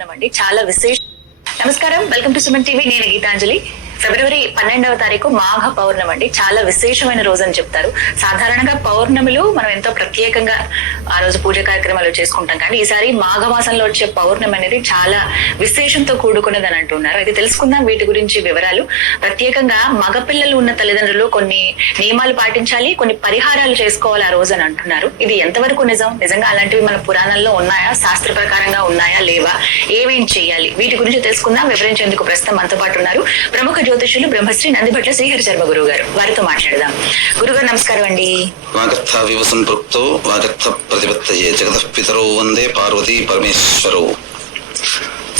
అండి. చాలా విశేష నమస్కారం. Welcome to Suman TV. నేను గీతాంజలి. ఫిబ్రవరి పన్నెండవ తారీఖు మాఘ పౌర్ణమి అండి. చాలా విశేషమైన రోజు అని చెప్తారు. సాధారణంగా పౌర్ణమిలు మనం ఎంతో ప్రత్యేకంగా ఆ రోజు పూజ కార్యక్రమాలు చేసుకుంటాం. కానీ ఈసారి మాఘ మాసంలో వచ్చే పౌర్ణమి అనేది చాలా విశేషంతో కూడుకున్నది అని అంటున్నారు. అయితే తెలుసుకుందాం వీటి గురించి వివరాలు. ప్రత్యేకంగా మగపిల్లలు ఉన్న తల్లిదండ్రులు కొన్ని నియమాలు పాటించాలి కొన్ని పరిహారాలు చేసుకోవాలి ఆ రోజు అని అంటున్నారు. ఇది ఎంతవరకు నిజం? నిజంగా అలాంటివి మన పురాణంలో ఉన్నాయా? శాస్త్ర ప్రకారంగా ఉన్నాయా? లేవా? ఏమేం చేయాలి? వీటి గురించి తెలుసుకుందాం. వివరించేందుకు ప్రస్తుతం మనతో పాటు ఉన్నారు. ప్రముఖ జ్యోతిషులు బ్రహ్మశ్రీ నందిభట్ల శ్రీహరి శర్మ గురువు గారు వారితో మాట్లాడదాం. గురుగారు నమస్కారం అండి. వాగర్థ వివ సంపృక్తో వాగర్థ ప్రతిపత్తయే జగత పితరో వందే పార్వతీ పరమేశ్వరో.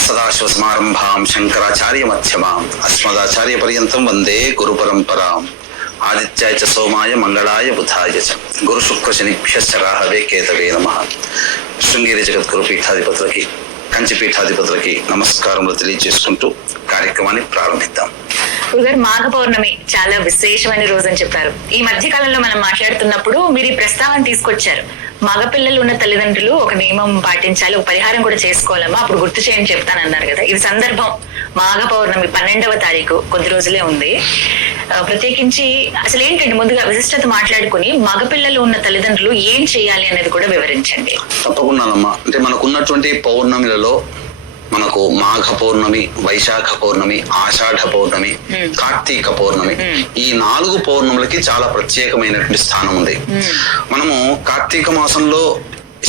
సదాశివ సమారంభాం శంకరాచార్య మధ్యమాం అస్మదాచార్య పర్యంతం వందే గురు పరంపరాం ఆదిత్యాయ చ సోమాయ మంగళాయ బుధాయ చ. గురు శుక్ర శనిభ్యశ్చ రాహవే కేతవే నమ. శృంగేరి జగద్గురు పీఠాధిపతులకి కంచి పీఠాధిపతులకి నమస్కారములు తెలియజేసుకుంటూ కార్యక్రమాన్ని ప్రారంభిద్దాం. గురుగారు మాఘ పౌర్ణమి చాలా విశేషమైన రోజు అని చెప్పారు. ఈ మధ్య కాలంలో మనం మాట్లాడుతున్నప్పుడు మీరు ఈ ప్రస్తావన తీసుకొచ్చారు. మగపిల్లలు ఉన్న తల్లిదండ్రులు ఒక నియమం పాటించాలి ఒక పరిహారం కూడా చేసుకోవాలమ్మా అప్పుడు గుర్తు చేయని చెప్తానన్నారు కదా. ఇది సందర్భం. మాఘ పౌర్ణమి పన్నెండవ తారీఖు కొద్ది రోజులే ఉంది. ప్రత్యేకించి అసలు ఏంటండి ముందుగా విశిష్టత మాట్లాడుకుని మగపిల్లలు ఉన్న తల్లిదండ్రులు ఏం చేయాలి అనేది కూడా వివరించండి. తప్పకుండానమ్మా అంటే మనకు ఉన్నటువంటి పౌర్ణమిలలో మనకు మాఘ పౌర్ణమి వైశాఖ పౌర్ణమి ఆషాఢ పౌర్ణమి. కార్తీక పౌర్ణమి. ఈ నాలుగు పౌర్ణములకి చాలా ప్రత్యేకమైనటువంటి స్థానం ఉంది మనము కార్తీక మాసంలో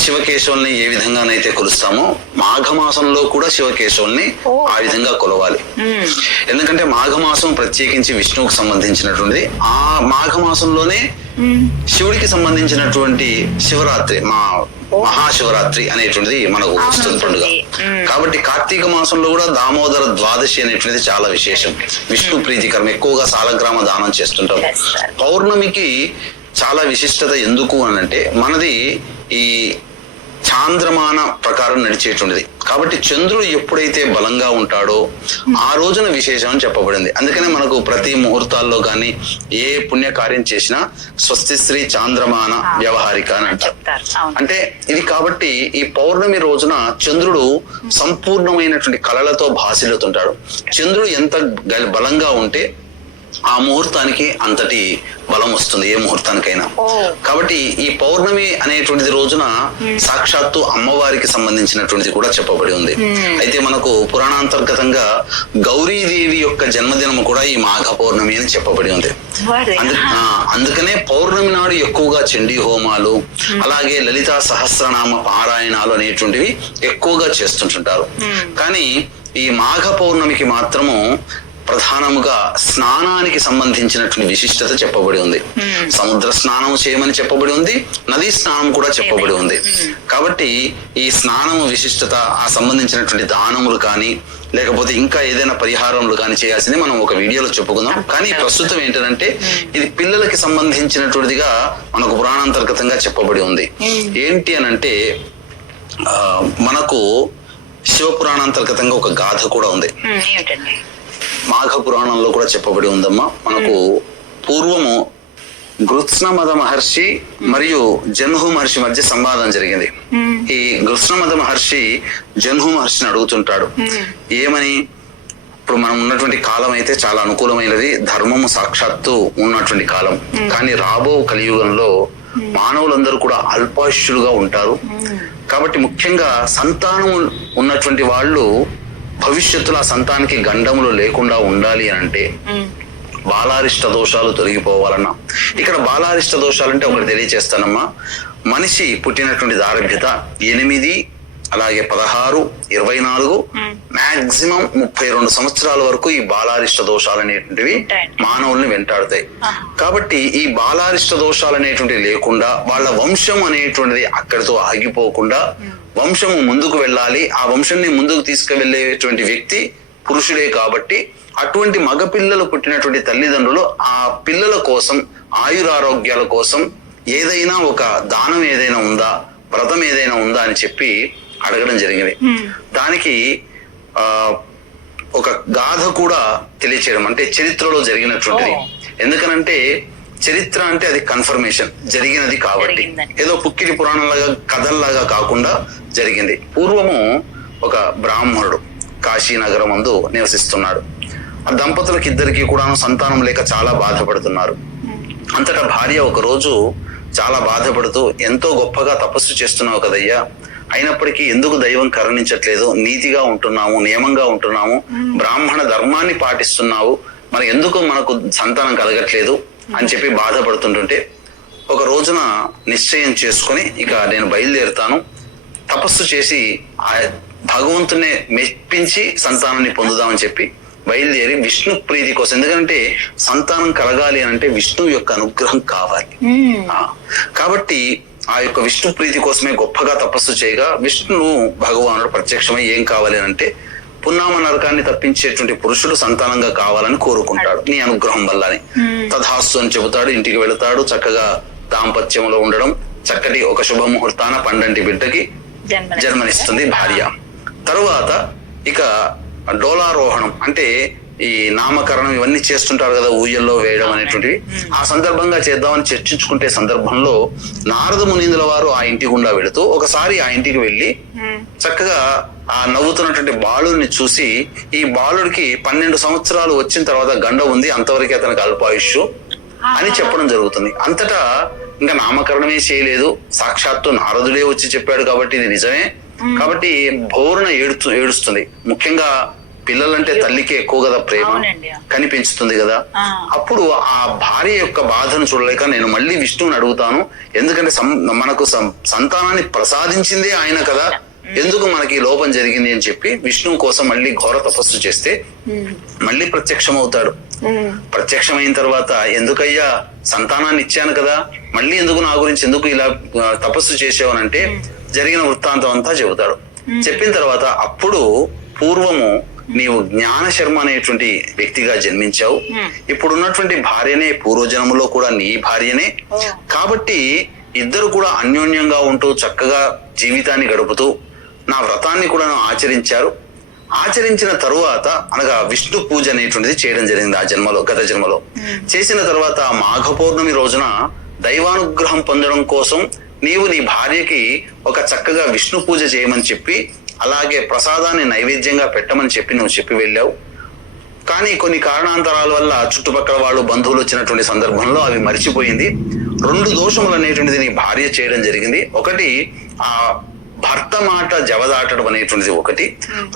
శివకేశవుల్ని ఏ విధంగానైతే కొలుస్తామో మాఘ మాసంలో కూడా శివకేశవుల్ని. ఆ విధంగా కొలవాలి. ఎందుకంటే మాఘమాసం ప్రత్యేకించి విష్ణువుకు సంబంధించినటువంటిది. ఆ మాఘమాసంలోనే శివుడికి సంబంధించినటువంటి శివరాత్రి మా మహాశివరాత్రి అనేటువంటిది మనకు వస్తుంది పండుగ. కాబట్టి కార్తీక మాసంలో కూడా దామోదర ద్వాదశి అనేటువంటిది చాలా విశేషం. విష్ణు ప్రీతికరం ఎక్కువగా సాలగ్రామ దానం చేస్తుంటాం. పౌర్ణమికి చాలా విశిష్టత ఎందుకు అని అంటే మనది ఈ చాంద్రమాన ప్రకారం నడిచేటువంటిది. కాబట్టి చంద్రుడు ఎప్పుడైతే బలంగా ఉంటాడో ఆ రోజున విశేషం అని చెప్పబడింది. అందుకనే మనకు ప్రతి ముహూర్తాల్లో కానీ ఏ పుణ్యకార్యం చేసినా స్వస్తి శ్రీ చాంద్రమాన వ్యవహారిక అని అంటారు. అంటే ఇది కాబట్టి ఈ పౌర్ణమి రోజున చంద్రుడు సంపూర్ణమైనటువంటి కళలతో భాసిల్లుతుంటాడు. చంద్రుడు ఎంత బలంగా ఉంటే ఆ ముహూర్తానికి అంతటి బలం వస్తుంది ఏ ముహూర్తానికైనా. కాబట్టి ఈ పౌర్ణమి అనేటువంటిది రోజున సాక్షాత్తు అమ్మవారికి సంబంధించినటువంటిది కూడా చెప్పబడి ఉంది. అయితే మనకు పురాణాంతర్గతంగా గౌరీదేవి యొక్క జన్మదినము కూడా ఈ మాఘ పౌర్ణమి అని చెప్పబడి ఉంది. అందుకనే పౌర్ణమి నాడు ఎక్కువగా చండీ హోమాలు అలాగే లలితా సహస్రనామ పారాయణాలు అనేటువంటివి ఎక్కువగా చేస్తుంటుంటారు. కానీ ఈ మాఘ పౌర్ణమికి మాత్రము ప్రధానముగా స్నానానికి సంబంధించినటువంటి విశిష్టత చెప్పబడి ఉంది. సముద్ర స్నానం చేయమని చెప్పబడి ఉంది. నదీ స్నానం కూడా చెప్పబడి ఉంది. కాబట్టి ఈ స్నానం విశిష్టత ఆ సంబంధించినటువంటి దానములు కానీ లేకపోతే ఇంకా ఏదైనా పరిహారములు కానీ చేయాల్సింది మనం ఒక వీడియోలో చెప్పుకుందాం. కానీ ప్రస్తుతం ఏంటంటే ఇది పిల్లలకి సంబంధించినటువంటిదిగా మనకు పురాణాంతర్గతంగా చెప్పబడి ఉంది. ఏంటి అని అంటే ఆ, మనకు శివపురాణాంతర్గతంగా ఒక గాథ కూడా ఉంది. మాఘ పురాణంలో కూడా చెప్పబడి ఉందమ్మా. మనకు పూర్వము గృత్స్నమద మహర్షి మరియు జన్హు మహర్షి మధ్య సంవాదం జరిగింది. ఈ గృత్స్నమద మహర్షి జన్హు మహర్షిని అడుగుతుంటాడు. ఏమని? ఇప్పుడు మనం ఉన్నటువంటి కాలం అయితే చాలా అనుకూలమైనది. ధర్మము సాక్షాత్తు ఉన్నటువంటి కాలం. కానీ రాబో కలియుగంలో మానవులందరూ కూడా అల్పాయుష్యులుగా ఉంటారు. కాబట్టి ముఖ్యంగా సంతానం ఉన్నటువంటి వాళ్ళు భవిష్యత్తులో ఆ సంతానికి గండములు లేకుండా ఉండాలి అని అంటే బాలారిష్ట దోషాలు తొలగిపోవాలన్నా. ఇక్కడ బాలారిష్ట దోషాలంటే ఒకటి తెలియచేస్తానమ్మా. మనిషి పుట్టినటువంటి దారభ్యత ఎనిమిది అలాగే పదహారు ఇరవై నాలుగు మాక్సిమం ముప్పై రెండు సంవత్సరాల వరకు ఈ బాలారిష్ట దోషాలు అనేటువంటివి. మానవుల్ని వెంటాడుతాయి. కాబట్టి ఈ బాలారిష్ట దోషాలు అనేటువంటివి లేకుండా వాళ్ళ వంశం అనేటువంటిది అక్కడితో ఆగిపోకుండా వంశము ముందుకు వెళ్ళాలి. ఆ వంశాన్ని ముందుకు తీసుకువెళ్ళేటువంటి వ్యక్తి పురుషుడే కాబట్టి అటువంటి మగపిల్లలు పుట్టినటువంటి తల్లిదండ్రులు ఆ పిల్లల కోసం ఆయురారోగ్యాల కోసం ఏదైనా ఒక దానం ఏదైనా ఉందా వ్రతం ఏదైనా ఉందా అని చెప్పి అడగడం జరిగింది. దానికి ఆ ఒక గాథ కూడా తెలియచేయడం అంటే చరిత్రలో జరిగినటువంటిది. ఎందుకనంటే చరిత్ర అంటే అది కన్ఫర్మేషన్ జరిగినది కాబట్టి. ఏదో పుక్కిడి పురాణంలాగా కథల్లాగా కాకుండా జరిగింది. పూర్వము ఒక బ్రాహ్మణుడు కాశీనగరం అందు నివసిస్తున్నాడు. ఆ దంపతులకు ఇద్దరికి కూడా సంతానం లేక చాలా బాధపడుతున్నారు. అంతటా భార్య ఒకరోజు చాలా బాధపడుతూ ఎంతో గొప్పగా తపస్సు చేస్తున్నావు కదయ్యా. అయినప్పటికీ ఎందుకు దైవం కరుణించట్లేదు? నీతిగా ఉంటున్నాము నియమంగా ఉంటున్నాము. బ్రాహ్మణ ధర్మాన్ని పాటిస్తున్నావు. మరి ఎందుకు మనకు సంతానం కలగట్లేదు? అని చెప్పి బాధపడుతుంటుంటే ఒక రోజున నిశ్చయం చేసుకొని ఇక నేను బయలుదేరుతాను. తపస్సు చేసి ఆ భగవంతునే మెప్పించి సంతానాన్ని పొందుదామని చెప్పి బయలుదేరి విష్ణు ప్రీతి కోసం. ఎందుకంటే సంతానం కలగాలి అని అంటే విష్ణువు యొక్క అనుగ్రహం కావాలి. ఆ, కాబట్టి ఆ యొక్క విష్ణు ప్రీతి కోసమే గొప్పగా తపస్సు చేయగా విష్ణువు భగవానుడు ప్రత్యక్షమై ఏం కావాలి అని అంటే పున్నామ నరకాన్ని తప్పించేటువంటి పురుషుడు సంతానంగా కావాలని కోరుకుంటాడు. నీ అనుగ్రహం వల్ల అని తథాస్తు అని చెబుతాడు ఇంటికి వెళతాడు చక్కగా దాంపత్యంలో ఉండడం చక్కటి ఒక శుభముహూర్తాన పండంటి బిడ్డకి జన్మ జన్మనిస్తుంది భార్య. తరువాత ఇక డోలారోహణం అంటే ఈ నామకరణం ఇవన్నీ చేస్తుంటారు కదా ఊయల్లో వేయడం అనేటువంటివి. ఆ సందర్భంగా చేద్దామని చర్చించుకుంటే సందర్భంలో నారద మునీందుల వారు ఆ ఇంటి గుండా వెళుతూ ఒకసారి ఆ ఇంటికి వెళ్ళి చక్కగా ఆ నవ్వుతున్నటువంటి బాలుడిని చూసి ఈ బాలుడికి పన్నెండు సంవత్సరాలు వచ్చిన తర్వాత గండ ఉంది అంతవరకు అతనికి అల్పాయుష్ అని చెప్పడం జరుగుతుంది. అంతటా ఇంకా నామకరణమే చేయలేదు. సాక్షాత్తు నారదుడే వచ్చి చెప్పాడు కాబట్టి ఇది నిజమే. కాబట్టి బోరున ఏడుతూ ఏడుస్తుంది. ముఖ్యంగా పిల్లలంటే తల్లికి ఎక్కువ కదా ప్రేమ. కనిపించుతుంది కదా. అప్పుడు ఆ భార్య యొక్క బాధను చూడలేక నేను మళ్ళీ విష్ణువుని అడుగుతాను. ఎందుకంటే మనకు సంతానాన్ని ప్రసాదించిందే ఆయన కదా. ఎందుకు మనకి లోపం జరిగింది అని చెప్పి విష్ణువు కోసం మళ్ళీ ఘోర తపస్సు చేస్తే మళ్ళీ ప్రత్యక్షం అవుతాడు ప్రత్యక్షమైన తర్వాత ఎందుకయ్యా సంతానాన్ని ఇచ్చాను కదా మళ్ళీ ఎందుకు నా గురించి ఎందుకు ఇలా తపస్సు చేసావనంటే జరిగిన వృత్తాంతం అంతా చెబుతాడు. చెప్పిన తర్వాత అప్పుడు పూర్వము నీవు జ్ఞాన శర్మ అనేటువంటి వ్యక్తిగా జన్మించావు. ఇప్పుడు ఉన్నటువంటి భార్యనే పూర్వజన్మలో కూడా నీ భార్యనే. కాబట్టి ఇద్దరు కూడా అన్యోన్యంగా ఉంటూ చక్కగా జీవితాన్ని గడుపుతూ నా వ్రతాన్ని కూడా ఆచరించారు. ఆచరించిన తరువాత అనగా విష్ణు పూజ అనేటువంటిది చేయడం జరిగింది ఆ జన్మలో గత జన్మలో. చేసిన తర్వాత మాఘ పౌర్ణమి రోజున దైవానుగ్రహం పొందడం కోసం నీవు నీ భార్యకి ఒక చక్కగా విష్ణు పూజ చేయమని చెప్పి అలాగే ప్రసాదాన్ని నైవేద్యంగా పెట్టమని చెప్పి నువ్వు చెప్పి వెళ్ళావు. కానీ కొన్ని కారణాంతరాల వల్ల చుట్టుపక్కల వాళ్ళు బంధువులు వచ్చినటువంటి సందర్భంలో అవి మర్చిపోయింది. రెండు దోషములు అనేటువంటిది నీ భార్య చేయడం జరిగింది. ఒకటి ఆ భర్త మాట జవదాటడం అనేటువంటిది ఒకటి.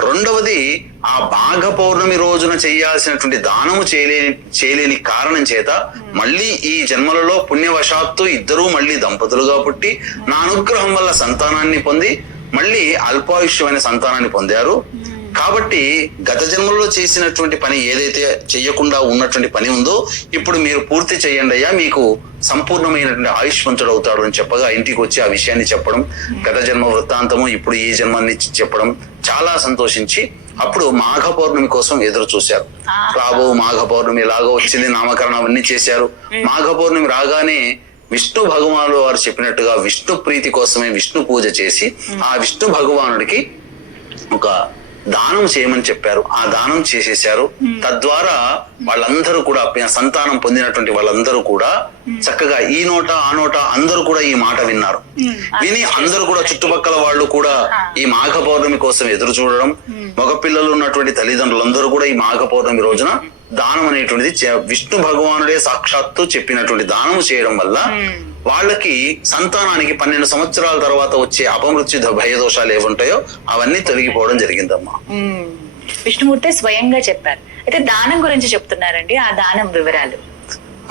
రెండవది ఆ భాగ పౌర్ణమి రోజున చేయాల్సినటువంటి దానము చేయలేని చేయలేని కారణం చేత మళ్ళీ ఈ జన్మలలో పుణ్యవశాత్తు ఇద్దరూ మళ్ళీ దంపతులుగా పుట్టి నా అనుగ్రహం వల్ల సంతానాన్ని పొంది మళ్ళీ అల్పాయుష్యమైన సంతానాన్ని పొందారు. కాబట్టి గత జన్మలో చేసినటువంటి పని ఏదైతే చేయకుండా ఉన్నటువంటి పని ఉందో ఇప్పుడు మీరు పూర్తి చేయండి అయ్యా మీకు సంపూర్ణమైనటువంటి ఆయుష్మంతుడు అవుతాడు అని చెప్పగా ఇంటికి వచ్చి ఆ విషయాన్ని చెప్పడం గత జన్మ వృత్తాంతము ఇప్పుడు ఈ జన్మాన్ని చెప్పడం చాలా సంతోషించి అప్పుడు మాఘ పౌర్ణమి కోసం ఎదురు చూశారు. రాబో మాఘ పౌర్ణమి ఎలాగో వచ్చింది నామకరణం అవన్నీ చేశారు. మాఘ పౌర్ణమి రాగానే విష్ణు భగవానుడు వారు చెప్పినట్టుగా విష్ణు ప్రీతి కోసమే విష్ణు పూజ చేసి ఆ విష్ణు భగవానుడికి ఒక దానం చేయమని చెప్పారు. ఆ దానం చేసేశారు. తద్వారా వాళ్ళందరూ కూడా సంతానం పొందినటువంటి వాళ్ళందరూ కూడా చక్కగా ఈ నోట ఆ నోట అందరూ కూడా ఈ మాట విన్నారు. విని అందరూ కూడా చుట్టుపక్కల వాళ్ళు కూడా ఈ మాఘ పౌర్ణమి కోసం ఎదురు చూడడం మగపిల్లలు ఉన్నటువంటి తల్లిదండ్రులందరూ కూడా ఈ మాఘ పౌర్ణమి రోజున దానం అనేటువంటిది విష్ణు భగవానుడే సాక్షాత్తు చెప్పినటువంటి దానము చేయడం వల్ల వాళ్ళకి సంతానానికి పన్నెండు సంవత్సరాల తర్వాత వచ్చే అపమృత్యు భయదోషాలు ఏముంటాయో అవన్నీ తొలగిపోవడం జరిగిందమ్మా. మ్మ్. విష్ణుమూర్తి స్వయంగా చెప్పారు. అయితే దానం గురించి చెప్తున్నారండి ఆ దానం వివరాలు.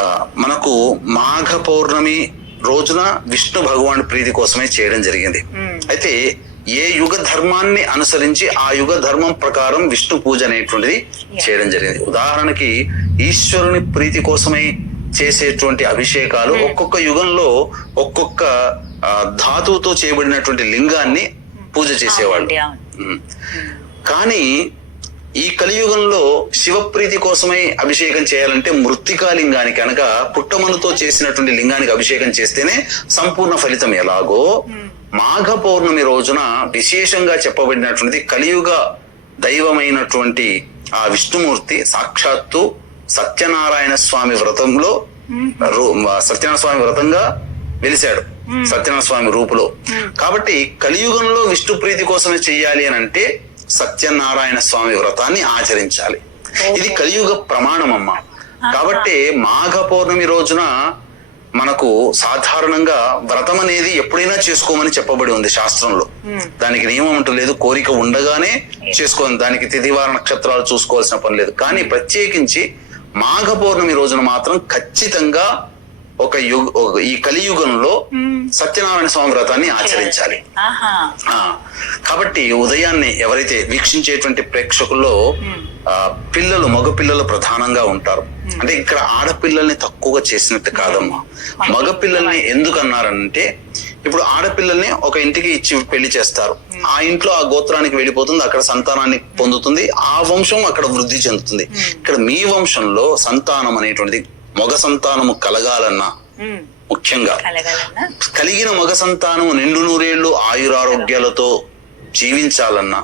ఆ, మనకు మాఘ పౌర్ణమి రోజున విష్ణు భగవాన్ ప్రీతి కోసమే చేయడం జరిగింది. అయితే ఏ యుగ ధర్మాన్ని అనుసరించి ఆ యుగ ధర్మం ప్రకారం విష్ణు పూజ అనేటువంటిది చేయడం జరిగింది. ఉదాహరణకి ఈశ్వరుని ప్రీతి కోసమై చేసేటువంటి అభిషేకాలు ఒక్కొక్క యుగంలో ఒక్కొక్క ధాతువుతో చేయబడినటువంటి లింగాన్ని పూజ చేసేవాళ్ళు. కానీ ఈ కలియుగంలో శివప్రీతి కోసమై అభిషేకం చేయాలంటే మృత్తికా లింగానికి అనక పుట్టమనుతో చేసినటువంటి లింగానికి అభిషేకం చేస్తేనే సంపూర్ణ ఫలితం ఎలాగో మాఘ పౌర్ణమి రోజున విశేషంగా చెప్పబడినటువంటి కలియుగ దైవమైనటువంటి ఆ విష్ణుమూర్తి సాక్షాత్తు సత్యనారాయణ స్వామి వ్రతంలో రూ- సత్యనారాయణ స్వామి వ్రతంగా వెలిశాడు. సత్యనారాయణ స్వామి రూపులో. కాబట్టి కలియుగంలో విష్ణు ప్రీతి కోసమే చెయ్యాలి అని అంటే సత్యనారాయణ స్వామి వ్రతాన్ని ఆచరించాలి. ఇది కలియుగ ప్రమాణం అమ్మ కాబట్టి మాఘ పౌర్ణమి రోజున మనకు సాధారణంగా వ్రతం అనేది ఎప్పుడైనా చేసుకోమని చెప్పబడి ఉంది శాస్త్రంలో. దానికి నియమం అంటూ లేదు కోరిక ఉండగానే చేసుకోవాలి దానికి తిథివార నక్షత్రాలు చూసుకోవాల్సిన పని లేదు. కానీ ప్రత్యేకించి మాఘ పౌర్ణమి రోజున మాత్రం ఖచ్చితంగా ఒక యుగ ఈ కలియుగంలో సత్యనారాయణ స్వామి వ్రతాన్ని ఆచరించాలి. కాబట్టి ఉదయాన్నే ఎవరైతే వీక్షించేటువంటి ప్రేక్షకుల్లో ఆ, పిల్లలు మగ పిల్లలు ప్రధానంగా ఉంటారు. అంటే ఇక్కడ ఆడపిల్లల్ని తక్కువగా చేసినట్టు కాదమ్మా. మగ పిల్లల్ని ఎందుకు అన్నారంటే ఇప్పుడు ఆడపిల్లల్ని ఒక ఇంటికి ఇచ్చి పెళ్ళి చేస్తారు. ఆ ఇంట్లో ఆ గోత్రానికి వెళ్ళిపోతుంది అక్కడ సంతానాన్ని పొందుతుంది ఆ వంశం అక్కడ వృద్ధి చెందుతుంది. ఇక్కడ మీ వంశంలో సంతానం అనేటువంటిది మగ సంతానము కలగాలన్నా ముఖ్యంగా కలిగిన మగ సంతానం నిండు నూరేళ్ళు ఆయురారోగ్యాలతో జీవించాలన్నా